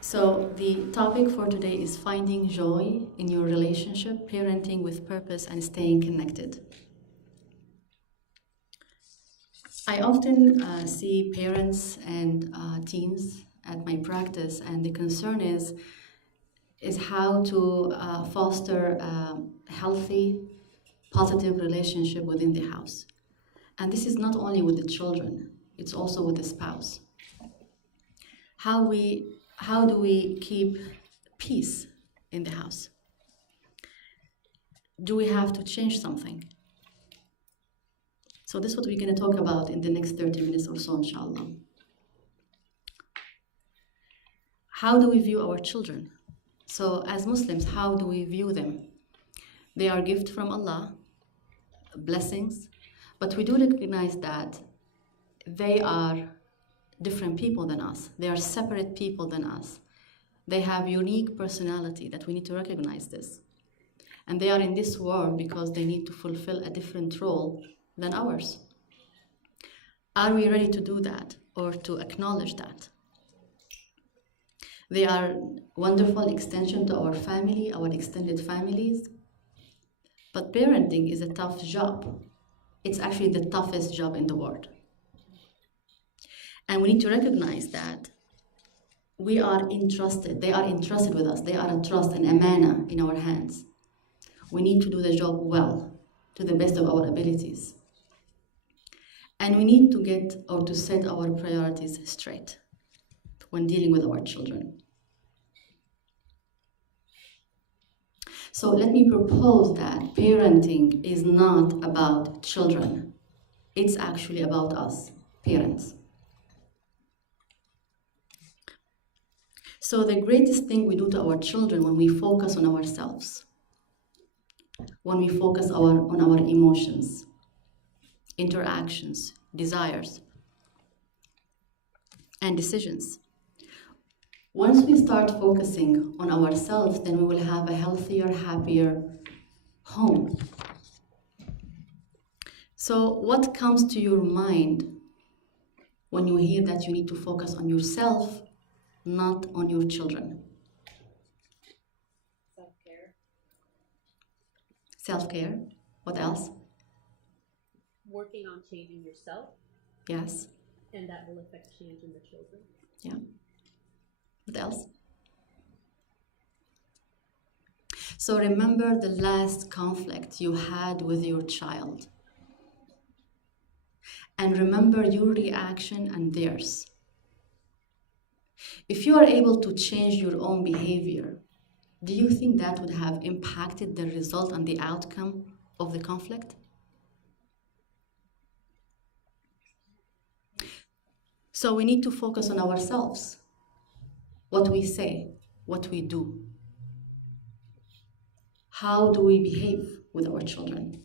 So the topic for today is finding joy in your relationship, parenting with purpose, and staying connected. I often see parents and teens at my practice, and the concern is how to foster a healthy, positive relationship within the house. And this is not only with the children, it's also with the spouse. How do we keep peace in the house? Do we have to change something? So this is what we're going to talk about in the next 30 minutes or so, inshallah. How do we view our children? So as Muslims, how do we view them? They are gifts from Allah, blessings, but we do recognize that they are different people than us. They are separate people than us. They have unique personality that we need to recognize this. And they are in this world because they need to fulfill a different role than ours. Are we ready to do that or to acknowledge that? They are wonderful extension to our family, our extended families. But parenting is a tough job. It's actually the toughest job in the world. And we need to recognize that we are entrusted. They are entrusted with us. They are a trust and amana in our hands. We need to do the job well, to the best of our abilities. And we need to get or to set our priorities straight when dealing with our children. So let me propose that parenting is not about children. It's actually about us, parents. So the greatest thing we do to our children when we focus on ourselves, when we focus on our emotions, interactions, desires, and decisions. Once we start focusing on ourselves, then we will have a healthier, happier home. So what comes to your mind when you hear that you need to focus on yourself, not on your children? Self-care. Self-care. What else? Working on changing yourself. Yes. And that will affect change in the children. Yeah. What else? So remember the last conflict you had with your child. And remember your reaction and theirs. If you are able to change your own behavior, do you think that would have impacted the result and the outcome of the conflict? So we need to focus on ourselves. What we say, what we do. How do we behave with our children?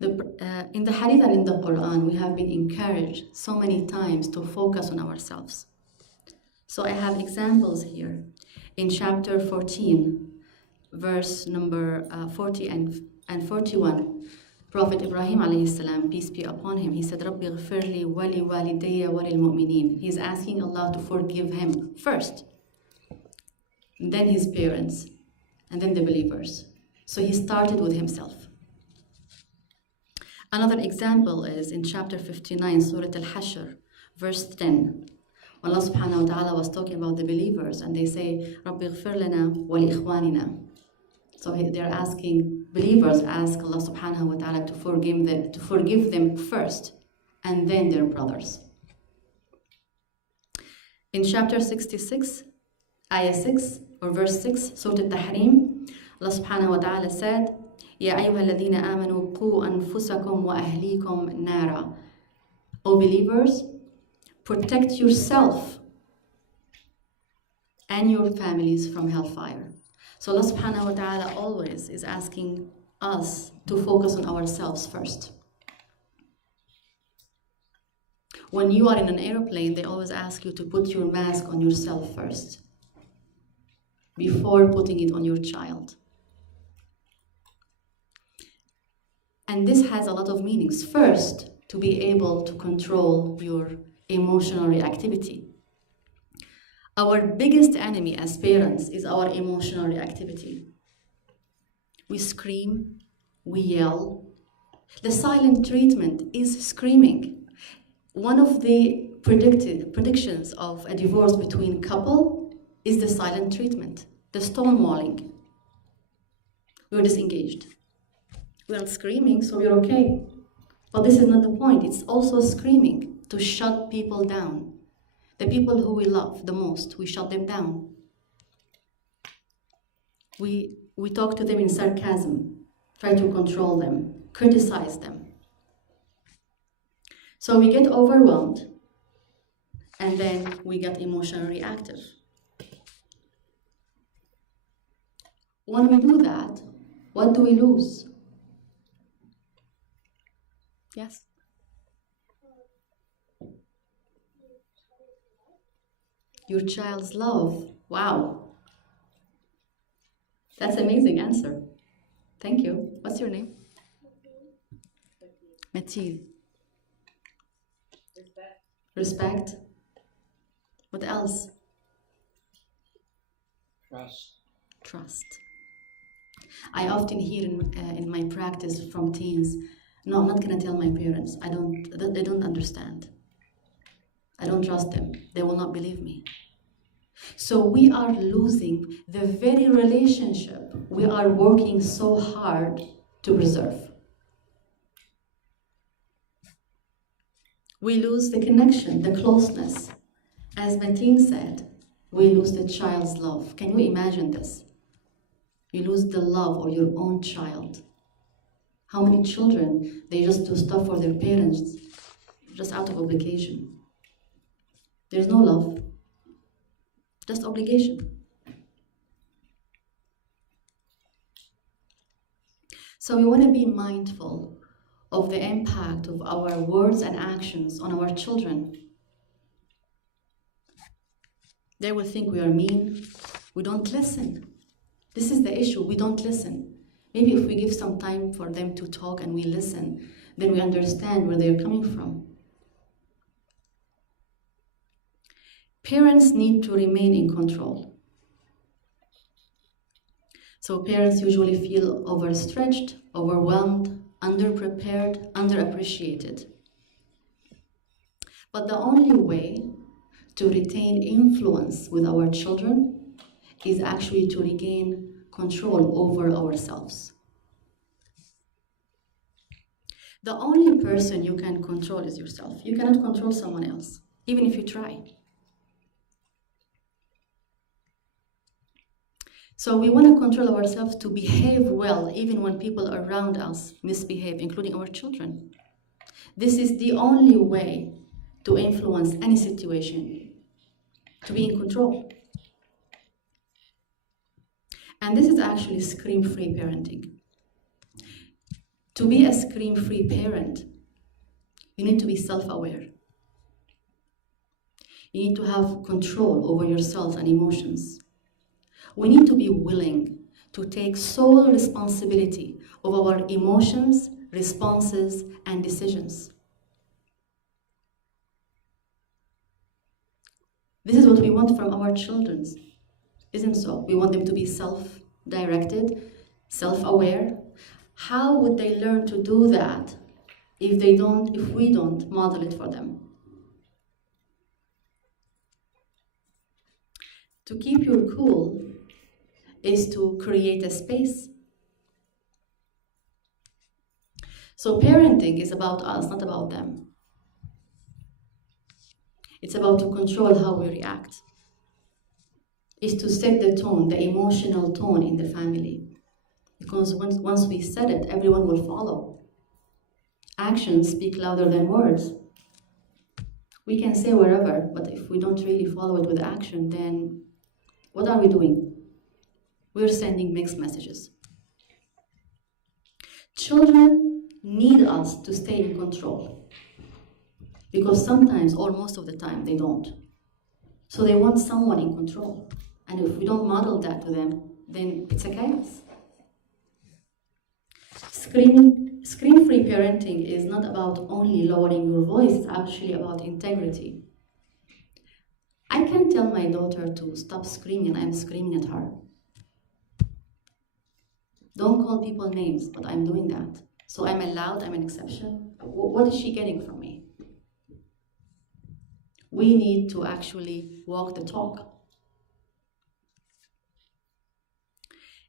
In the Hadith and in the Quran, we have been encouraged so many times to focus on ourselves. So I have examples here. In chapter 14, verse number 40 and 41, Prophet Ibrahim alayhi salam, peace be upon him, he said, Rabbi ghfirli wali walidayya walil mu'minin. He's asking Allah to forgive him first, then his parents, and then the believers. So he started with himself. Another example is in chapter 59, Surah Al-Hashr, verse 10. Allah subhanahu wa ta'ala was talking about the believers, and they say, Rabbi ghfir lana wa li ikhwanina. So they're asking, believers ask Allah subhanahu wa ta'ala to forgive them first, and then their brothers. In chapter 66, ayah 6, or verse 6, Surah Al-Tahrim, Allah subhanahu wa ta'ala said, Ya ayyuhalladhina amanu qu anfusakum wa ahlikum nara. O believers, protect yourself and your families from hellfire. So Allah subhanahu wa ta'ala always is asking us to focus on ourselves first. When you are in an airplane, they always ask you to put your mask on yourself first before putting it on your child. And this has a lot of meanings. First, to be able to control your emotional reactivity. Our biggest enemy as parents is our emotional reactivity. We scream, we yell. The silent treatment is screaming. One of the predictions of a divorce between couple is the silent treatment, the stonewalling. We're disengaged. We aren't screaming, so we're okay. But this is not the point. It's also screaming to shut people down. The people who we love the most, we shut them down. We talk to them in sarcasm, try to control them, criticize them. So we get overwhelmed, and then we get emotionally reactive. When we do that, what do we lose? Yes? Your child's love. Wow. That's an amazing answer. Thank you. What's your name? Mathilde. Respect. What else? Trust. I often hear in my practice from teens, no, I'm not going to tell my parents. They don't understand. I don't trust them. They will not believe me. So we are losing the very relationship we are working so hard to preserve. We lose the connection, the closeness. As Mateen said, we lose the child's love. Can you imagine this? You lose the love of your own child. How many children, they just do stuff for their parents just out of obligation. There's no love, just obligation. So we want to be mindful of the impact of our words and actions on our children. They will think we are mean. We don't listen. This is the issue. We don't listen. Maybe if we give some time for them to talk and we listen, then we understand where they're coming from. Parents need to remain in control. So parents usually feel overstretched, overwhelmed, underprepared, underappreciated. But the only way to retain influence with our children is actually to regain control over ourselves. The only person you can control is yourself. You cannot control someone else, even if you try. So we want to control ourselves to behave well, even when people around us misbehave, including our children. This is the only way to influence any situation, to be in control. And this is actually scream-free parenting. To be a scream-free parent, you need to be self-aware. You need to have control over yourself and emotions. We need to be willing to take sole responsibility of our emotions, responses, and decisions. This is what we want from our children, isn't so? We want them to be self-directed, self-aware. How would they learn to do that if we don't model it for them? To keep your cool is to create a space. So parenting is about us, not about them. It's about to control how we react. It's to set the tone, the emotional tone in the family. Because once we set it, everyone will follow. Actions speak louder than words. We can say wherever, but if we don't really follow it with action, then what are we doing? We're sending mixed messages. Children need us to stay in control. Because sometimes, or most of the time, they don't. So they want someone in control. And if we don't model that to them, then it's a chaos. Screen-free parenting is not about only lowering your voice, it's actually about integrity. I can't tell my daughter to stop screaming and I'm screaming at her. Don't call people names, but I'm doing that. So I'm allowed, I'm an exception. What is she getting from me? We need to actually walk the talk.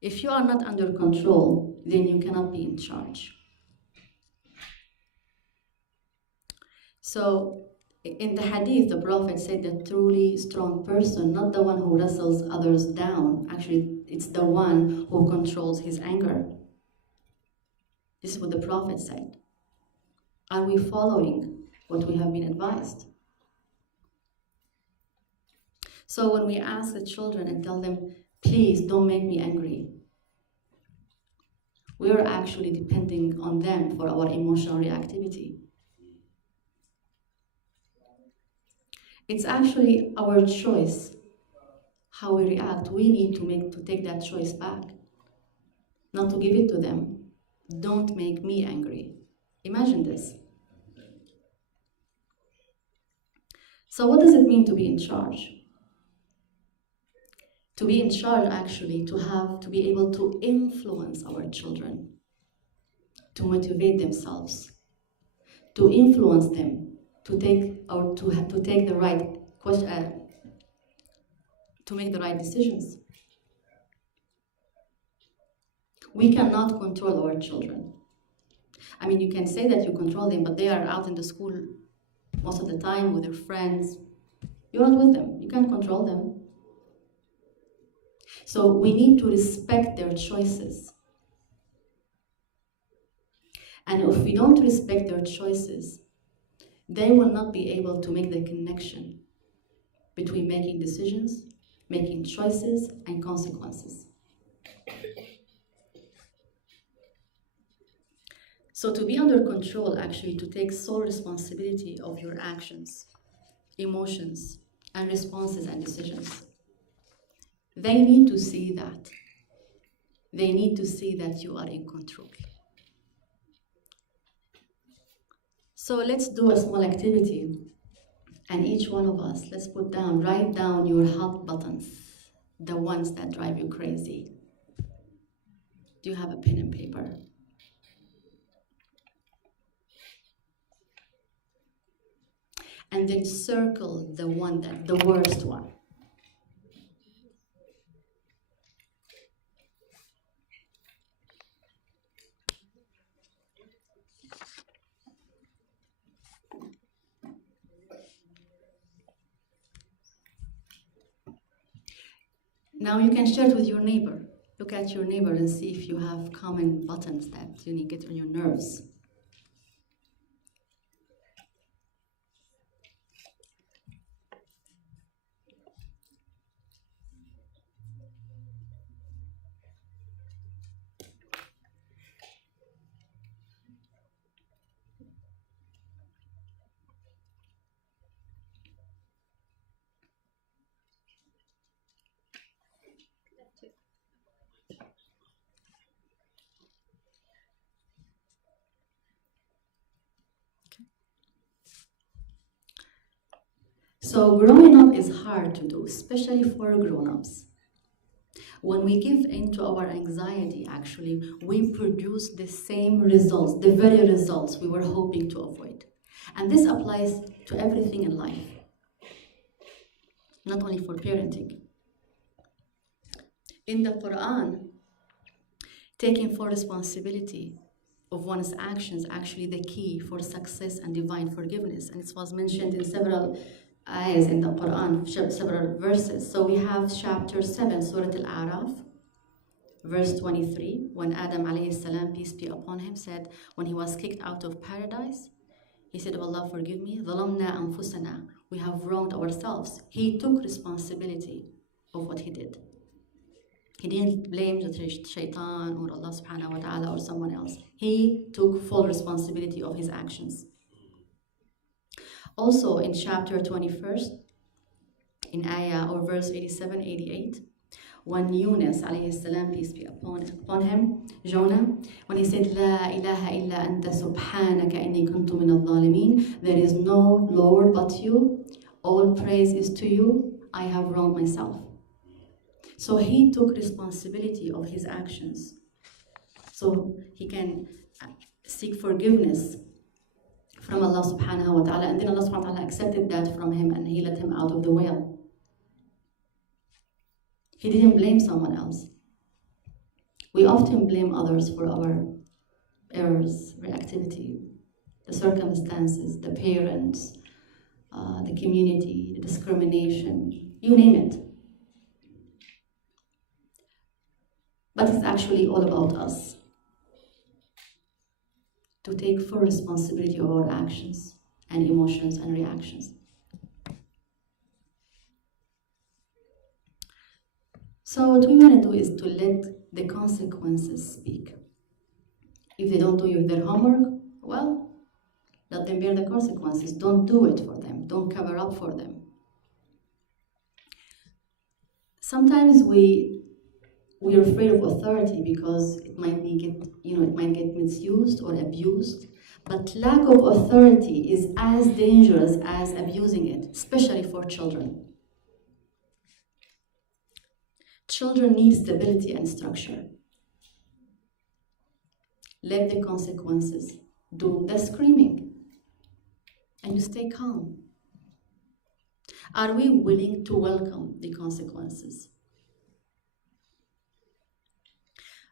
If you are not under control, then you cannot be in charge. So in the hadith, the Prophet said that truly strong person, not the one who wrestles others down. Actually, it's the one who controls his anger. This is what the Prophet said. Are we following what we have been advised? So when we ask the children and tell them, please don't make me angry, we are actually depending on them for our emotional reactivity. It's actually our choice how we react. We need to take that choice back, not to give it to them. Don't make me angry. Imagine this. So what does it mean to be in charge? To be in charge, actually, to be able to influence our children, to motivate themselves, to influence them, to take the right question, to make the right decisions. We cannot control our children. I mean, you can say that you control them, but they are out in the school most of the time with their friends. You're not with them. You can't control them. So we need to respect their choices. And if we don't respect their choices, they will not be able to make the connection between making decisions, making choices, and consequences. So to be under control, actually, to take sole responsibility of your actions, emotions, and responses and decisions. They need to see that. They need to see that you are in control. So let's do a small activity. And each one of us, write down your hot buttons, the ones that drive you crazy. Do you have a pen and paper? And then circle the worst one. Now you can share it with your neighbor. Look at your neighbor and see if you have common buttons that get on your nerves. So growing up is hard to do, especially for grown-ups. When we give in to our anxiety, actually, we produce the same results, the very results we were hoping to avoid. And this applies to everything in life, not only for parenting. In the Quran, taking full responsibility of one's actions actually the key for success and divine forgiveness. And it was mentioned in several ayahs in the Quran, several verses. So we have chapter 7, Surah Al-A'raf, verse 23, when Adam alayhi salam, peace be upon him, said, when he was kicked out of paradise, he said, "Oh Allah, forgive me. ظَلَمْنَا أَنفُسَنَا. We have wronged ourselves." He took responsibility of what he did. He didn't blame the shaitan or Allah subhanahu wa ta'ala or someone else. He took full responsibility of his actions. Also in chapter 21st, in ayah or verse 87, 88, When Yunus alayhi salam, peace be upon him, Jonah, when he said, La ilaha illa anta subhanaka inni kuntu min al-zalimin, there is no Lord but you, all praise is to you, I have wronged myself. So he took responsibility of his actions. So he can seek forgiveness from Allah subhanahu wa ta'ala, and then Allah subhanahu wa ta'ala accepted that from him and he let him out of the whale. He didn't blame someone else. We often blame others for our errors, reactivity, the circumstances, the parents, the community, the discrimination, you name it. But it's actually all about us to take full responsibility of our actions and emotions and reactions. So what we want to do is to let the consequences speak. If they don't do their homework, well, let them bear the consequences. Don't do it for them. Don't cover up for them. Sometimes we're afraid of authority because it might get misused or abused. But lack of authority is as dangerous as abusing it, especially for children. Children need stability and structure. Let the consequences do the screaming, and you stay calm. Are we willing to welcome the consequences?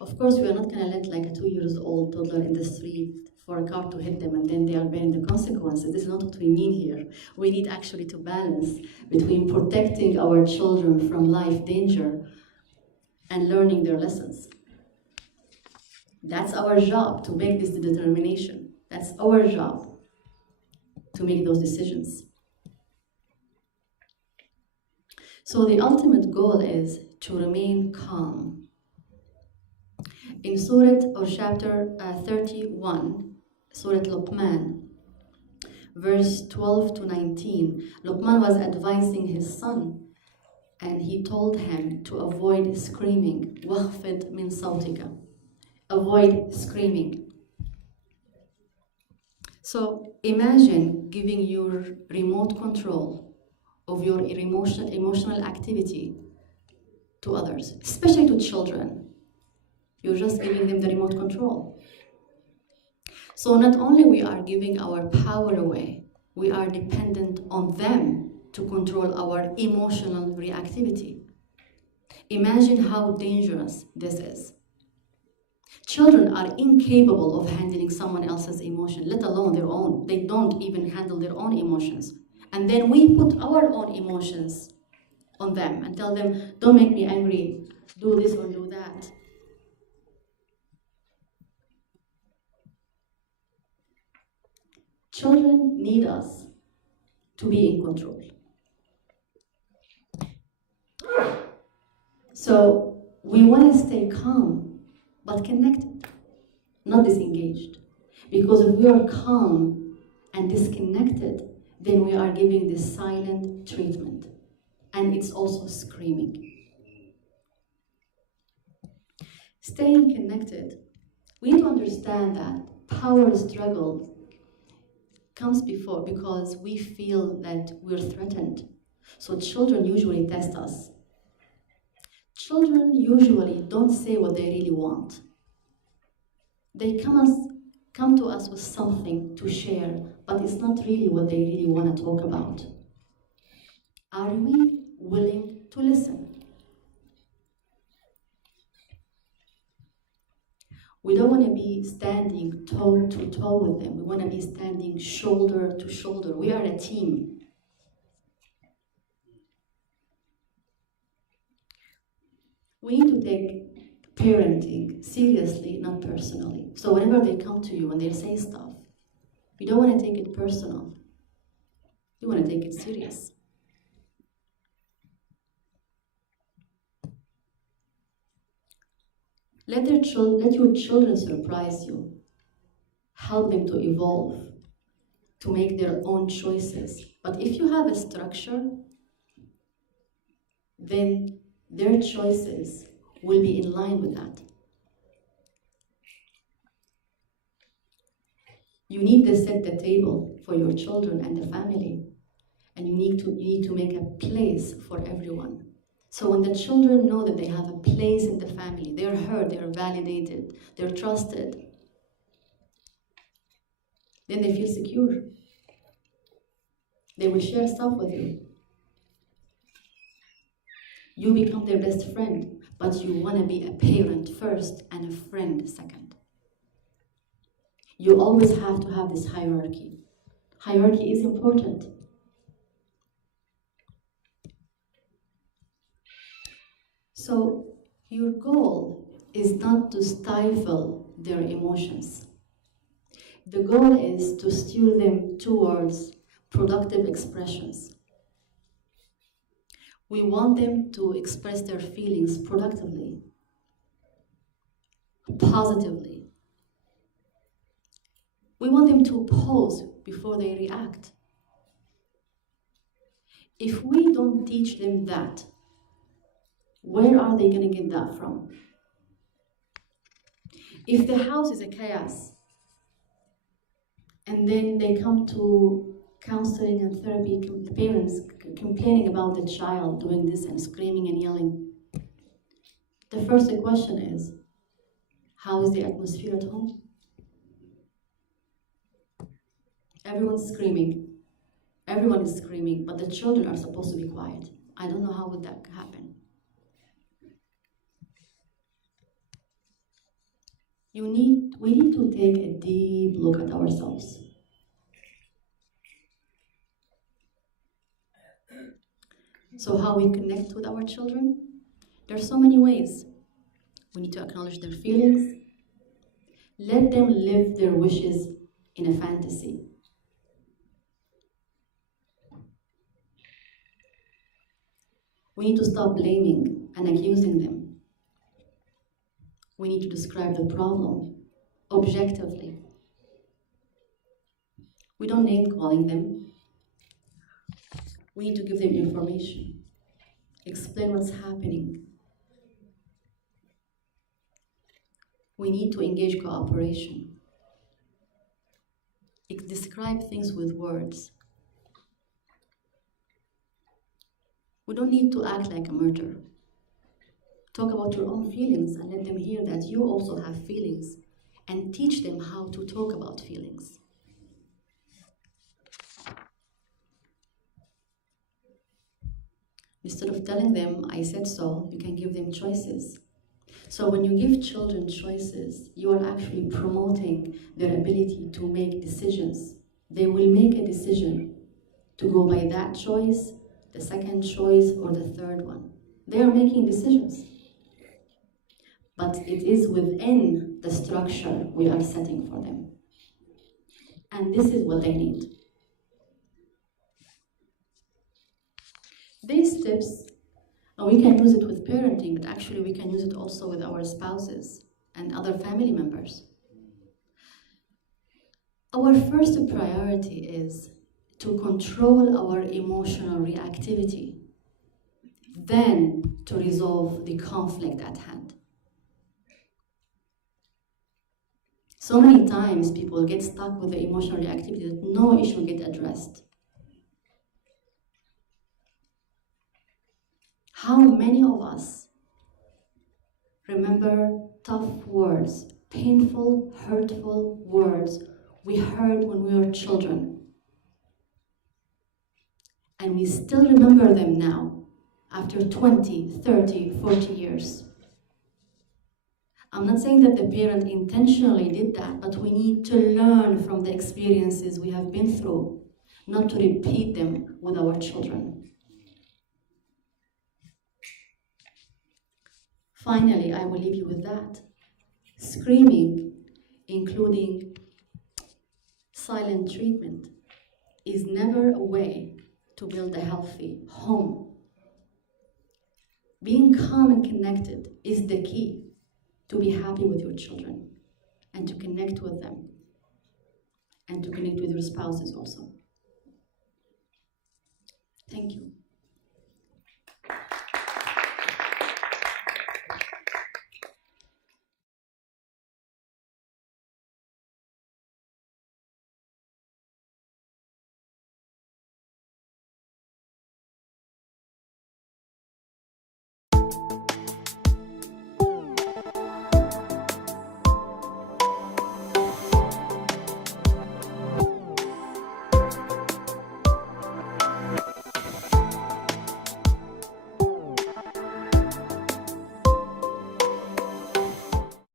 Of course, we are not going to let like a 2-year-old toddler in the street for a car to hit them and then they are bearing the consequences. This is not what we mean here. We need actually to balance between protecting our children from life danger and learning their lessons. That's our job, to make this determination. That's our job, to make those decisions. So the ultimate goal is to remain calm. In Surah or chapter 31, Surah Luqman, verse 12 to 19, Luqman was advising his son and he told him to avoid screaming. وَخْفِضْ مِنْ صَوْتِكَ. Avoid screaming. So imagine giving your remote control of your emotional activity to others, especially to children. You're just giving them the remote control. So not only we are giving our power away, we are dependent on them to control our emotional reactivity. Imagine how dangerous this is. Children are incapable of handling someone else's emotion, let alone their own. They don't even handle their own emotions. And then we put our own emotions on them and tell them, don't make me angry, do this or do that. Children need us to be in control. So we want to stay calm, but connected, not disengaged. Because if we are calm and disconnected, then we are giving this silent treatment. And it's also screaming. Staying connected, we need to understand that power struggle comes before because we feel that we're threatened. So children usually test us. Children usually don't say what they really want. They come to us with something to share, but it's not really what they really want to talk about. Are we willing to listen? We don't want to be standing toe to toe with them. We want to be standing shoulder to shoulder. We are a team. We need to take parenting seriously, not personally. So whenever they come to you and they say stuff, you don't want to take it personal. You want to take it serious. Let your children surprise you. Help them to evolve, to make their own choices. But if you have a structure, then their choices will be in line with that. You need to set the table for your children and the family, and you need to make a place for everyone. So when the children know that they have a place in the family, they're heard, they're validated, they're trusted, then they feel secure. They will share stuff with you. You become their best friend, but you want to be a parent first and a friend second. You always have to have this hierarchy. Hierarchy is important. So your goal is not to stifle their emotions. The goal is to steer them towards productive expressions. We want them to express their feelings productively, positively. We want them to pause before they react. If we don't teach them that, where are they going to get that from? If the house is a chaos, and then they come to counseling and therapy, the parents complaining about the child doing this and screaming and yelling, the first question is, how is the atmosphere at home? Everyone's screaming. Everyone is screaming, but the children are supposed to be quiet. I don't know how would that happen. We need to take a deep look at ourselves. So how we connect with our children? There are so many ways. We need to acknowledge their feelings. Let them live their wishes in a fantasy. We need to stop blaming and accusing them. We need to describe the problem objectively. We don't name calling them. We need to give them information. Explain what's happening. We need to engage cooperation. Describe things with words. We don't need to act like a murderer. Talk about your own feelings and let them hear that you also have feelings, and teach them how to talk about feelings. Instead of telling them, I said so, you can give them choices. So when you give children choices, you are actually promoting their ability to make decisions. They will make a decision to go by that choice, the second choice, or the third one. They are making decisions. But it is within the structure we are setting for them. And this is what they need. These tips, we can use it with parenting, but actually we can use it also with our spouses and other family members. Our first priority is to control our emotional reactivity, then to resolve the conflict at hand. So many times people get stuck with the emotional reactivity that no issue gets addressed. How many of us remember tough words, painful, hurtful words we heard when we were children? And we still remember them now, after 20, 30, 40 years. I'm not saying that the parent intentionally did that, but we need to learn from the experiences we have been through, not to repeat them with our children. Finally, I will leave you with that. Screaming, including silent treatment, is never a way to build a healthy home. Being calm and connected is the key to be happy with your children and to connect with them and to connect with your spouses also. Thank you.